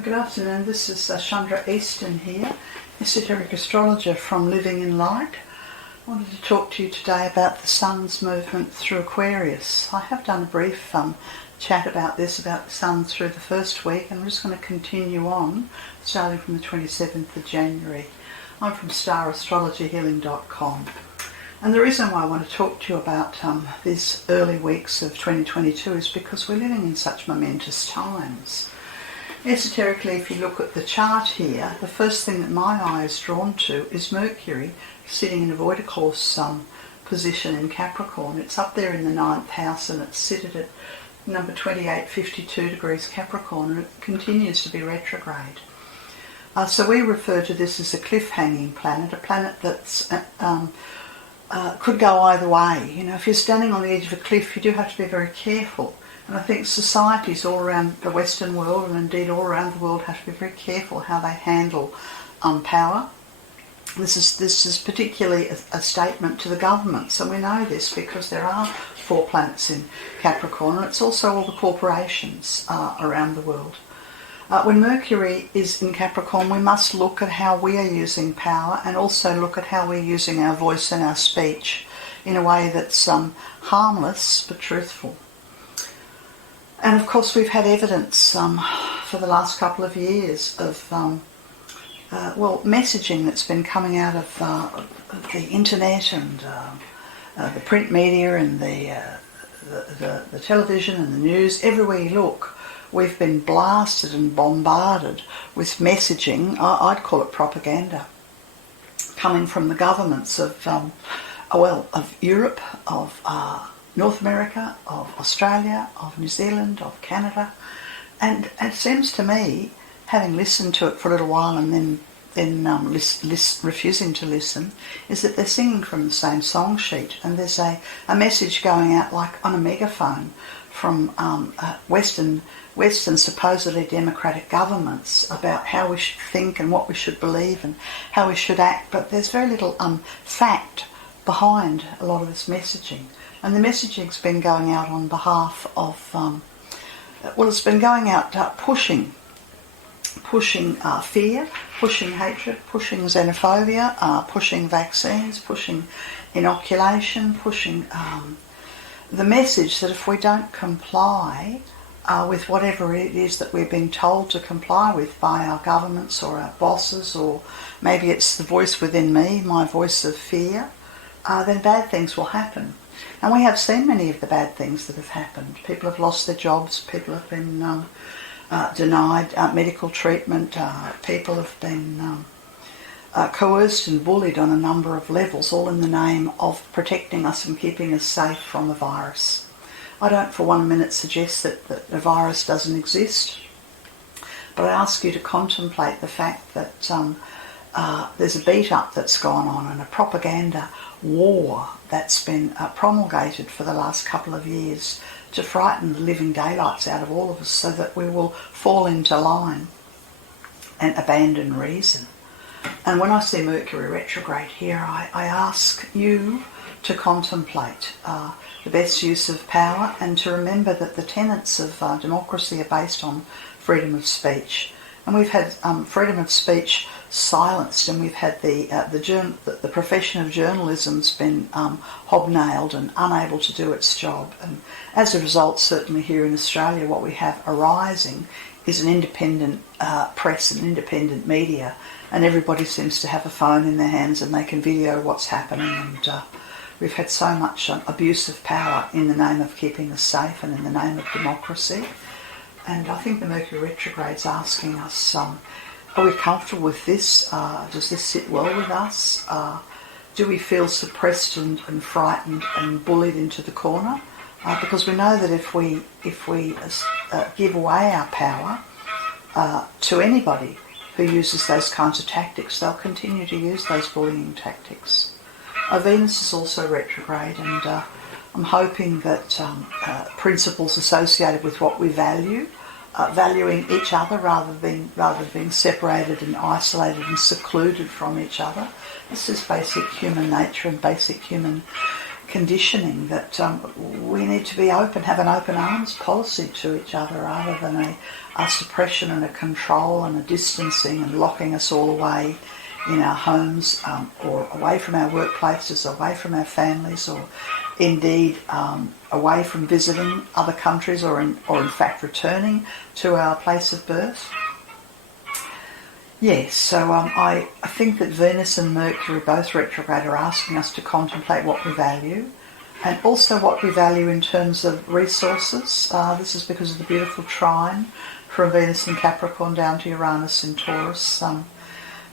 Good afternoon, this is Chandra Easton here, esoteric astrologer from Living in Light. I wanted to talk to you today about the sun's movement through Aquarius. I have done a brief chat about this, about the sun through the first week, and I'm just going to continue on, starting from the 27th of January. I'm from starastrologyhealing.com. And the reason why I want to talk to you about these early weeks of 2022 is because we're living in such momentous times. Esoterically, if you look at the chart here, the first thing that my eye is drawn to is Mercury sitting in a voidicourse position in Capricorn. It's up there in the 9th house and it's seated at number 2852 degrees Capricorn, and it continues to be retrograde. So we refer to this as a cliff-hanging planet, a planet that's could go either way. You know, if you're standing on the edge of a cliff, you do have to be very careful. And I think societies all around the Western world, and indeed all around the world, have to be very careful how they handle power. This is particularly a statement to the governments, and we know this because there are 4 planets in Capricorn, and it's also all the corporations around the world. When Mercury is in Capricorn, we must look at how we are using power, and also look at how we're using our voice and our speech in a way that's harmless but truthful. And of course we've had evidence for the last couple of years of messaging that's been coming out of the internet and the print media and the television and the news. Everywhere you look, we've been blasted and bombarded with messaging, I'd call it propaganda, coming from the governments of Europe, of North America, of Australia, of New Zealand, of Canada. And it seems to me, having listened to it for a little while and then refusing to listen, is that they're singing from the same song sheet, and there's a message going out like on a megaphone from Western supposedly democratic governments about how we should think and what we should believe and how we should act, but there's very little fact behind a lot of this messaging. And the messaging's been going out on behalf of, it's been going out pushing fear, pushing hatred, pushing xenophobia, pushing vaccines, pushing inoculation, pushing the message that if we don't comply with whatever it is that we're being told to comply with by our governments or our bosses, or maybe it's the voice within me, my voice of fear, then bad things will happen. And we have seen many of the bad things that have happened. People have lost their jobs, people have been denied medical treatment, people have been coerced and bullied on a number of levels, all in the name of protecting us and keeping us safe from a virus. I don't for 1 minute suggest that the virus doesn't exist, but I ask you to contemplate the fact that there's a beat-up that's gone on and a propaganda war that's been promulgated for the last couple of years to frighten the living daylights out of all of us so that we will fall into line and abandon reason. And when I see Mercury retrograde here, I ask you to contemplate the best use of power, and to remember that the tenets of democracy are based on freedom of speech. And we've had freedom of speech silenced, and we've had the profession of journalism's been hobnailed and unable to do its job. And as a result, certainly here in Australia, what we have arising is an independent press and independent media, and everybody seems to have a phone in their hands and they can video what's happening. And we've had so much abuse of power in the name of keeping us safe and in the name of democracy. And I think the Mercury retrograde's asking us, are we comfortable with this? Does this sit well with us? Do we feel suppressed and frightened and bullied into the corner? Because we know that if we give away our power to anybody who uses those kinds of tactics, they'll continue to use those bullying tactics. Venus is also retrograde, and I'm hoping that principles associated with what we value, valuing each other rather than being separated and isolated and secluded from each other. This is basic human nature and basic human conditioning that we need to be open, have an open arms policy to each other rather than a suppression and a control and a distancing and locking us all away in our homes or away from our workplaces, away from our families, or indeed away from visiting other countries or in fact returning to our place of birth. Yes, so I think that Venus and Mercury, both retrograde, are asking us to contemplate what we value and also what we value in terms of resources. This is because of the beautiful trine from Venus in Capricorn down to Uranus in Taurus.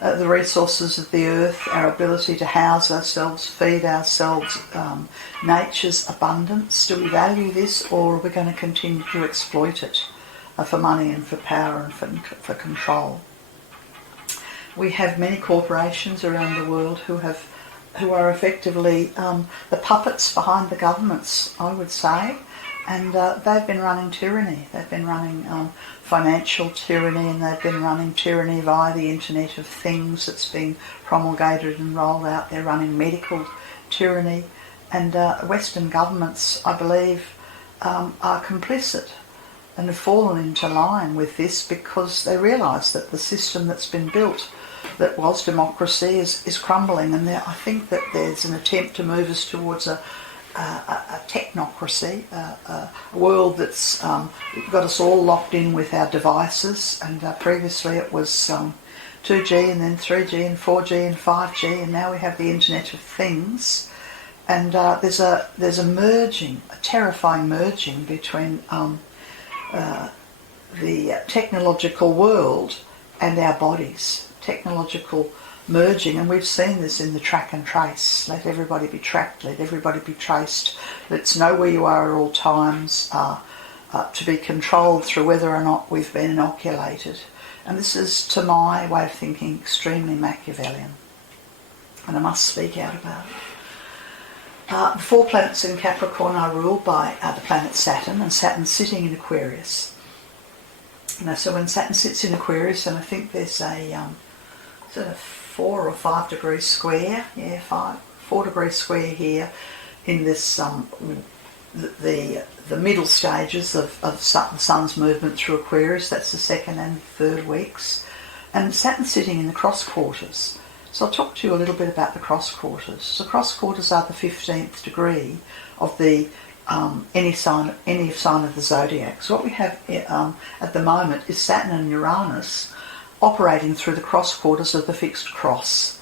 The resources of the earth, our ability to house ourselves, feed ourselves, nature's abundance. Do we value this, or are we going to continue to exploit it for money and for power and for control? We have many corporations around the world who are effectively the puppets behind the governments, I would say, and they've been running tyranny. They've been running financial tyranny, and they've been running tyranny via the Internet of Things that's been promulgated and rolled out. They're running medical tyranny, and Western governments, I believe, are complicit and have fallen into line with this because they realise that the system that's been built that was democracy is crumbling, and I think that there's an attempt to move us towards a technocracy, a world that's got us all locked in with our devices, and previously it was 2G and then 3G and 4G and 5G, and now we have the Internet of Things, and there's a merging, a terrifying merging between the technological world and our bodies. Technological merging, and we've seen this in the track and trace. Let everybody be tracked, let everybody be traced, let's know where you are at all times, to be controlled through whether or not we've been inoculated. And this is, to my way of thinking, extremely Machiavellian, and I must speak out about it. The 4 planets in Capricorn are ruled by the planet Saturn, and Saturn's sitting in Aquarius. Now, so when Saturn sits in Aquarius, and I think there's a sort of 4 or 5 degrees square, 4 degrees square here in this the middle stages of the Sun's movement through Aquarius. That's the 2nd and 3rd weeks, and Saturn's sitting in the cross quarters. So I'll talk to you a little bit about the cross quarters. The cross quarters are the 15th degree of the any sign of the zodiac. So what we have at the moment is Saturn and Uranus operating through the cross quarters of the fixed cross.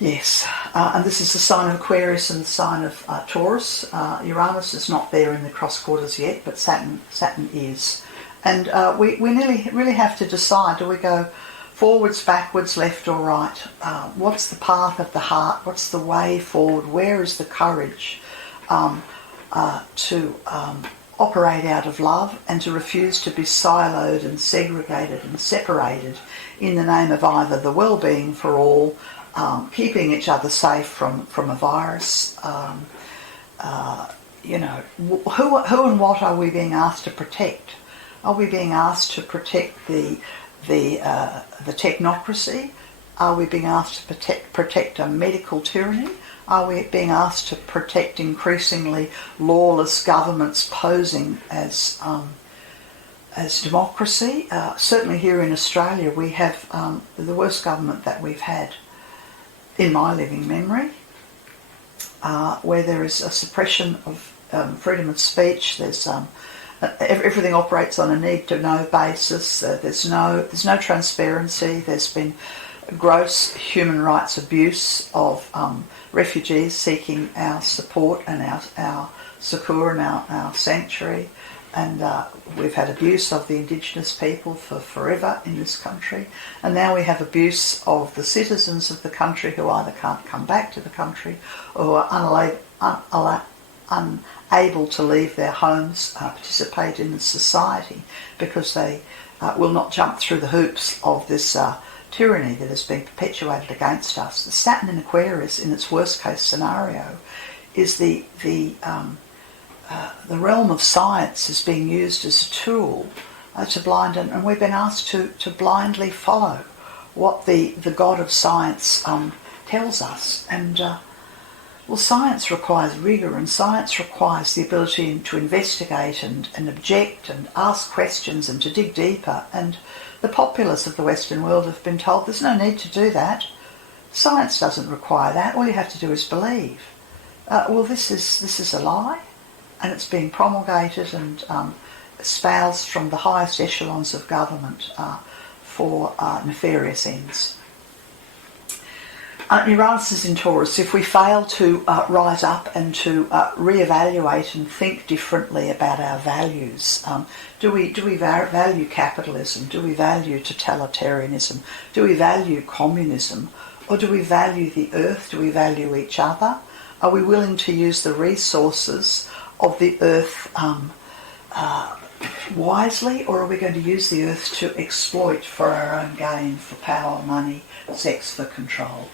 Yes, and this is the sign of Aquarius and the sign of Taurus. Uranus is not there in the cross quarters yet, but Saturn is. And we really have to decide, do we go forwards, backwards, left or right? What's the path of the heart? What's the way forward? Where is the courage to operate out of love and to refuse to be siloed and segregated and separated in the name of either the well-being for all, keeping each other safe from a virus? Who and what are we being asked to protect? Are we being asked to protect the technocracy? Are we being asked to protect a medical tyranny? Are we being asked to protect increasingly lawless governments posing as democracy? Certainly here in Australia we have the worst government that we've had in my living memory, where there is a suppression of freedom of speech. There's everything operates on a need-to-know basis. There's no transparency. There's been gross human rights abuse of refugees seeking our support and our succour and our sanctuary, and we've had abuse of the Indigenous people for forever in this country, and now we have abuse of the citizens of the country who either can't come back to the country or are unable to leave their homes, participate in the society, because they will not jump through the hoops of this tyranny that has been perpetuated against us. The Saturn in Aquarius, in its worst case scenario, is the realm of science is being used as a tool to blind, and we've been asked to blindly follow what the God of science tells us. And Well, science requires rigour, and science requires the ability to investigate and object and ask questions and to dig deeper. And the populace of the Western world have been told there's no need to do that. Science doesn't require that. All you have to do is believe. Well, this is a lie, and it's being promulgated and espoused from the highest echelons of government for nefarious ends. Uranus is in Taurus. If we fail to rise up and to reevaluate and think differently about our values, do we value capitalism? Do we value totalitarianism? Do we value communism? Or do we value the earth? Do we value each other? Are we willing to use the resources of the earth wisely, or are we going to use the earth to exploit for our own gain, for power, money, sex, for control?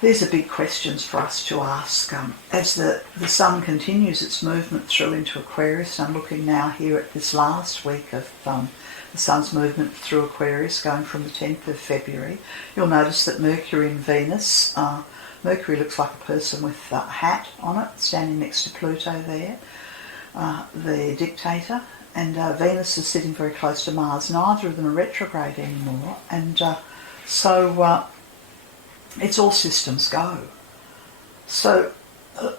These are big questions for us to ask as the sun continues its movement through into Aquarius. I'm looking now here at this last week of the sun's movement through Aquarius, going from the 10th of February. You'll notice that Mercury and Venus, Mercury looks like a person with a hat on it, standing next to Pluto there, the dictator, and Venus is sitting very close to Mars. Neither of them are retrograde anymore, and so it's all systems go. So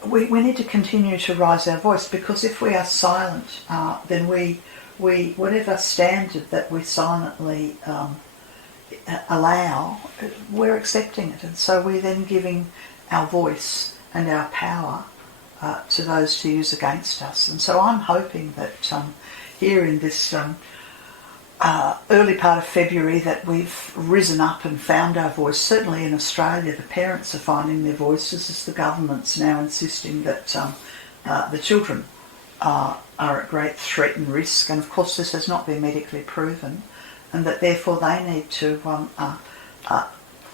we need to continue to raise our voice, because if we are silent, then we whatever standard that we silently allow, we're accepting it, and so we're then giving our voice and our power to those to use against us. And so I'm hoping that here in this early part of February that we've risen up and found our voice. Certainly in Australia, the parents are finding their voices as the government's now insisting that the children are at great threat and risk, and of course this has not been medically proven, and that therefore they need to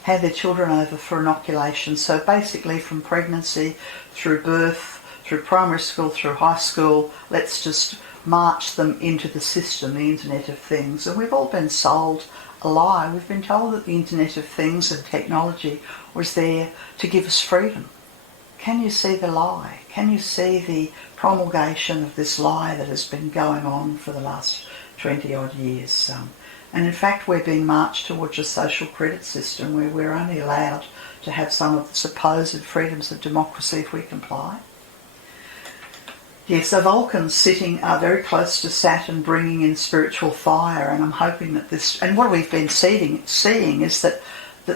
hand their children over for inoculation. So basically from pregnancy through birth, through primary school, through high school, let's just march them into the system, the Internet of Things. And we've all been sold a lie. We've been told that the Internet of Things and technology was there to give us freedom. Can you see the lie? Can you see the promulgation of this lie that has been going on for the last 20 odd years? And in fact we're being marched towards a social credit system where we're only allowed to have some of the supposed freedoms of democracy if we comply. Yes, so Vulcan's sitting very close to Saturn, bringing in spiritual fire, and I'm hoping that this, and what we've been seeing is that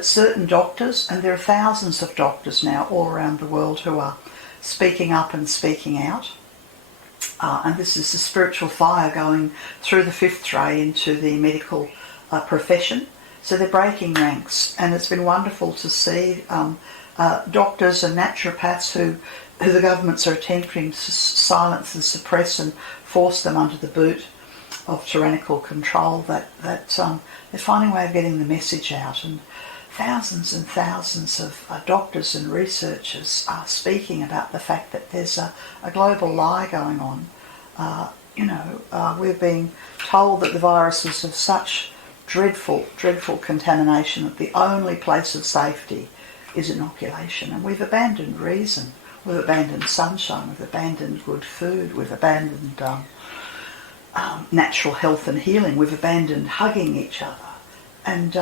certain doctors, and there are thousands of doctors now all around the world who are speaking up and speaking out, and this is the spiritual fire going through the fifth ray into the medical profession. So they're breaking ranks, and it's been wonderful to see doctors and naturopaths who the governments are attempting to silence and suppress and force them under the boot of tyrannical control, that they're finding a way of getting the message out. And thousands of doctors and researchers are speaking about the fact that there's a global lie going on. We're being told that the virus is of such dreadful contamination that the only place of safety is inoculation. And we've abandoned reason. We've abandoned sunshine, we've abandoned good food, we've abandoned natural health and healing, we've abandoned hugging each other. And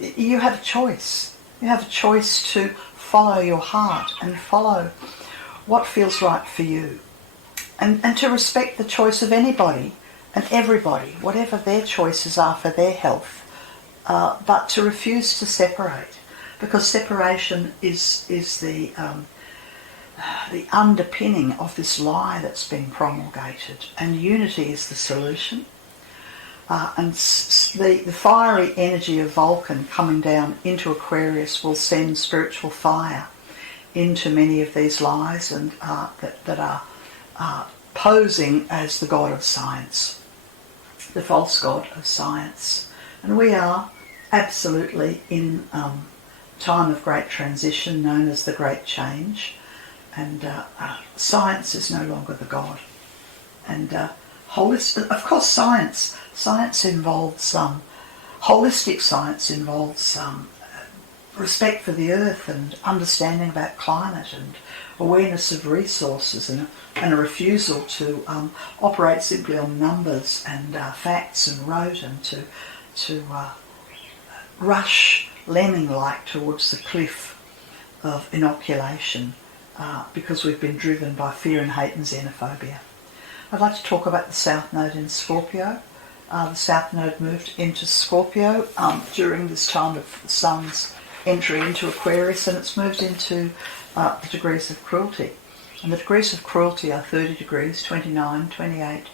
you have a choice. You have a choice to follow your heart and follow what feels right for you. And to respect the choice of anybody and everybody, whatever their choices are for their health, but to refuse to separate, because separation is the underpinning of this lie that's been promulgated, and unity is the solution. And the fiery energy of Vulcan coming down into Aquarius will send spiritual fire into many of these lies and that are posing as the god of science, the false god of science. And we are absolutely in time of great transition known as the Great Change. And science is no longer the god. And holistic, of course, science involves holistic science involves respect for the earth and understanding about climate and awareness of resources and a refusal to operate simply on numbers and facts and rote and to rush lemming-like towards the cliff of inoculation because we've been driven by fear and hate and xenophobia. I'd like to talk about the South Node in Scorpio. The South Node moved into Scorpio during this time of the Sun's entry into Aquarius, and it's moved into the degrees of cruelty. And the degrees of cruelty are 30 degrees, 29, 28,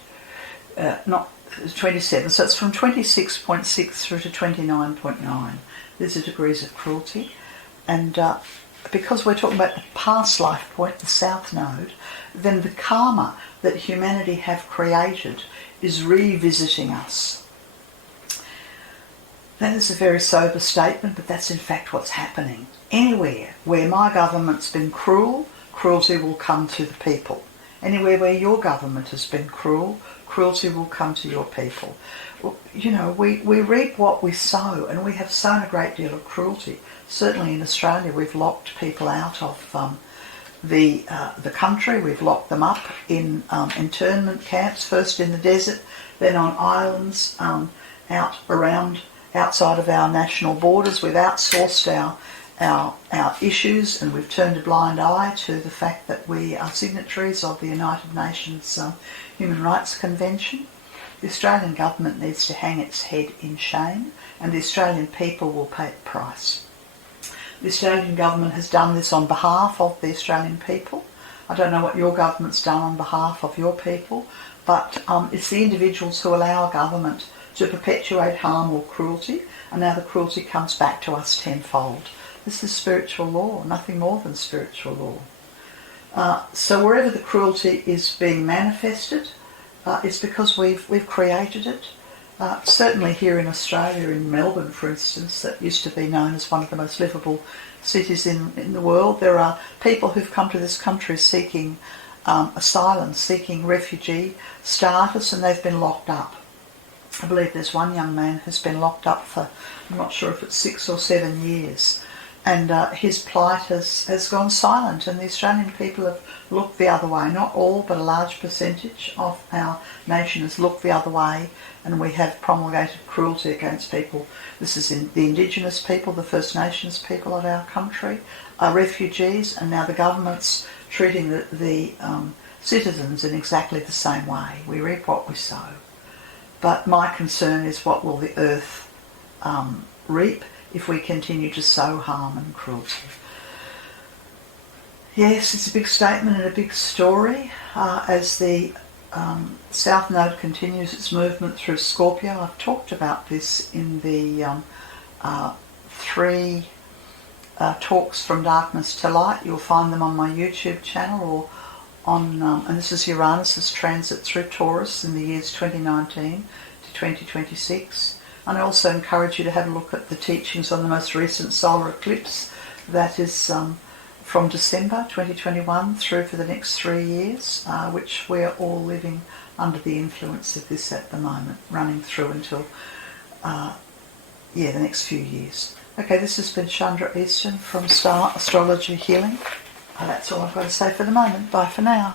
not 27. So it's from 26.6 through to 29.9. These are degrees of cruelty. And because we're talking about the past life point, the South Node, then the karma that humanity have created is revisiting us. That is a very sober statement, but that's in fact what's happening. Anywhere where my government's been cruel, cruelty will come to the people. Anywhere where your government has been cruel, cruelty will come to your people. You know, we reap what we sow, and we have sown a great deal of cruelty. Certainly in Australia, we've locked people out of the country. We've locked them up in internment camps, first in the desert, then on islands outside of our national borders. We've outsourced our issues, and we've turned a blind eye to the fact that we are signatories of the United Nations Human Rights Convention. The Australian government needs to hang its head in shame, and the Australian people will pay the price. The Australian government has done this on behalf of the Australian people. I don't know what your government's done on behalf of your people, but it's the individuals who allow government to perpetuate harm or cruelty, and now the cruelty comes back to us tenfold. This is spiritual law, nothing more than spiritual law. So wherever the cruelty is being manifested, it's because we've created it. Certainly here in Australia, in Melbourne, for instance, that used to be known as one of the most livable cities in the world, there are people who've come to this country seeking asylum, seeking refugee status, and they've been locked up. I believe there's one young man who's been locked up for, I'm not sure if it's 6 or 7 years, and his plight has gone silent, and the Australian people have looked the other way. Not all, but a large percentage of our nation has looked the other way, and we have promulgated cruelty against people. This is the Indigenous people, the First Nations people of our country, are refugees, and now the government's treating the citizens in exactly the same way. We reap what we sow. But my concern is, what will the earth reap if we continue to sow harm and cruelty? Yes, it's a big statement and a big story. As the South Node continues its movement through Scorpio, I've talked about this in the 3 talks from darkness to light. You'll find them on my YouTube channel, or on, and this is Uranus's transit through Taurus in the years 2019 to 2026. And I also encourage you to have a look at the teachings on the most recent solar eclipse, that is from December 2021 through for the next 3 years, which we're all living under the influence of this at the moment, running through until the next few years. Okay, this has been Chandra Easton from Star Astrology Healing. That's all I've got to say for the moment. Bye for now.